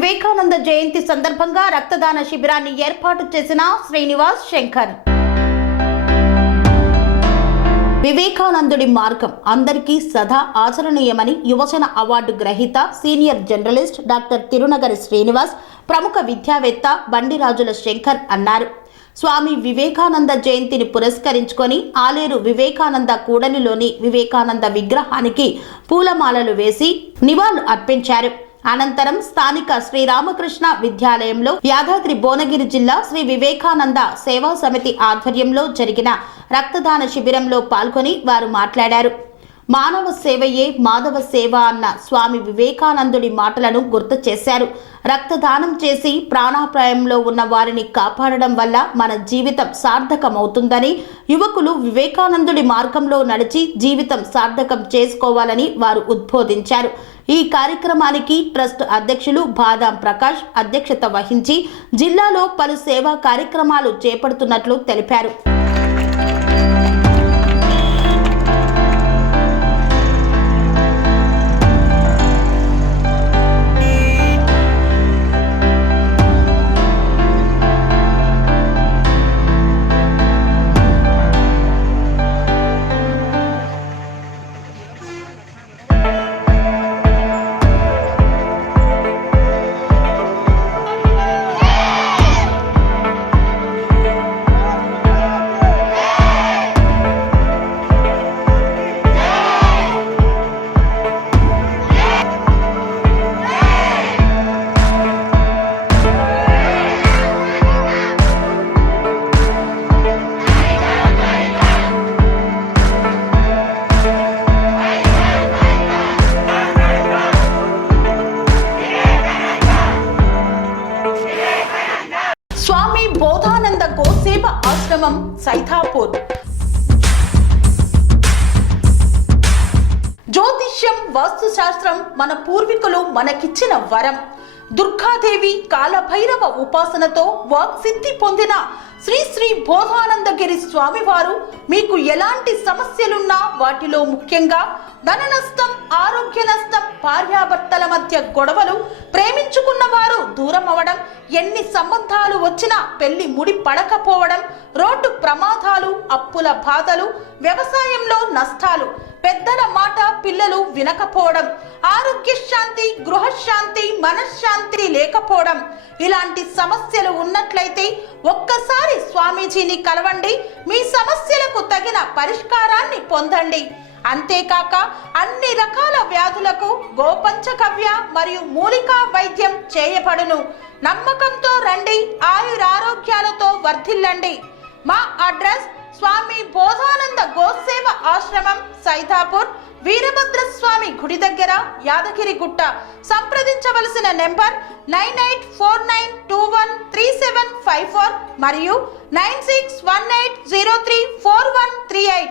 వివేకానంద జయంతి సందర్భంగా రక్తదాన శిబిరాన్ని ఏర్పాటు చేసిన శ్రీనివాస్ శంకర్. వివేకానందుడి మార్గం అందరికీ సదా ఆచరణీయమని యువజన అవార్డు గ్రహీత senior journalist doctor Tirunagari Srinivas, ప్రముఖ విద్యావేత్త బండిరాజుల శంకర్ అన్నారు. స్వామి వివేకానంద జయంతిని పురస్కరించుకొని ఆలేరు వివేకానంద కూడలిలోని వివేకానంద విగ్రహానికి పూలమాలలు వేసి నివాళులు అర్పించారు. అనంతరం స్థానిక శ్రీరామకృష్ణ విద్యాలయంలో యాదాద్రి భువనగిరి జిల్లా శ్రీ వివేకానంద సేవా సమితి ఆధ్వర్యంలో జరిగిన రక్తదాన శిబిరంలో పాల్గొని వారు మాట్లాడారు. మానవ సేవయే మాధవ సేవ అన్న స్వామి వివేకానందుడి మాటలను గుర్తు చేశారు. రక్తదానం చేసి ప్రాణాపాయంలో ఉన్న వారిని కాపాడడం వల్ల మన జీవితం సార్థకమవుతుందని, యువకులు వివేకానందుడి మార్గంలో నడిచి జీవితం సార్థకం చేసుకోవాలని వారు ఉద్బోధించారు. ఈ కార్యక్రమానికి ట్రస్ట్ అధ్యక్షులు బాదాం ప్రకాష్ అధ్యక్షత వహించి జిల్లాలో పలు సేవా కార్యక్రమాలు చేపడుతున్నట్లు తెలిపారు. స్వామి బోధానంద గోసేవ ఆశ్రమం సైథాపూర్. జ్యోతిష్యం, వాస్తుశాస్త్రం మన పూర్వీకులు మనకిచ్చిన వరం. దుర్గాదేవి, కాలభైరవ ఉపాసనతో వాక్సిద్ధి పొందిన శ్రీ శ్రీ బోధానందగిరి స్వామివారు మీకు ఎలాంటి సమస్యలున్నా, వాటిలో ముఖ్యంగా ధన నష్టం, ఆరోగ్య నష్టం, భార్యాభర్తల మధ్య గొడవలు, ప్రేమించుకున్న వారు దూరం అవడం, ఎన్ని సంబంధాలు వచ్చినా పెళ్లి ముడి పడకపోవడం, రోడ్డు ప్రమాదాలు, అప్పుల బాధలు, వ్యవసాయంలో నష్టాలు, పెద్దల మాట పిల్లలు వినకపోవడం, ఆరోగ్య శాంతి, గృహశాంతి, మనశ్శాంతి లేకపోవడం, ఇలాంటి సమస్యలు ఉన్నట్లయితే ఒక్కసారి స్వామీజీని కలవండి. మీ సమస్యలకు తగిన పరిష్కారాన్ని పొందండి. అంతేకాక అన్ని రకాల వ్యాధులకు గోపంచకవ్య మరియు మూలికా వైద్యం చేయబడును. నమ్మకంతో రండి, ఆయురారోగ్యాలతో వర్ధిల్లండి. మా అడ్రస్ స్వామి బోధానంద గోసేవ ఆశ్రమం సైథాపూర్, వీరభద్రస్వామి గుడి దగ్గర, యాదగిరిగుట్ట. సంప్రదించవలసిన నెంబర్ 9849213754 మరియు 9618034138.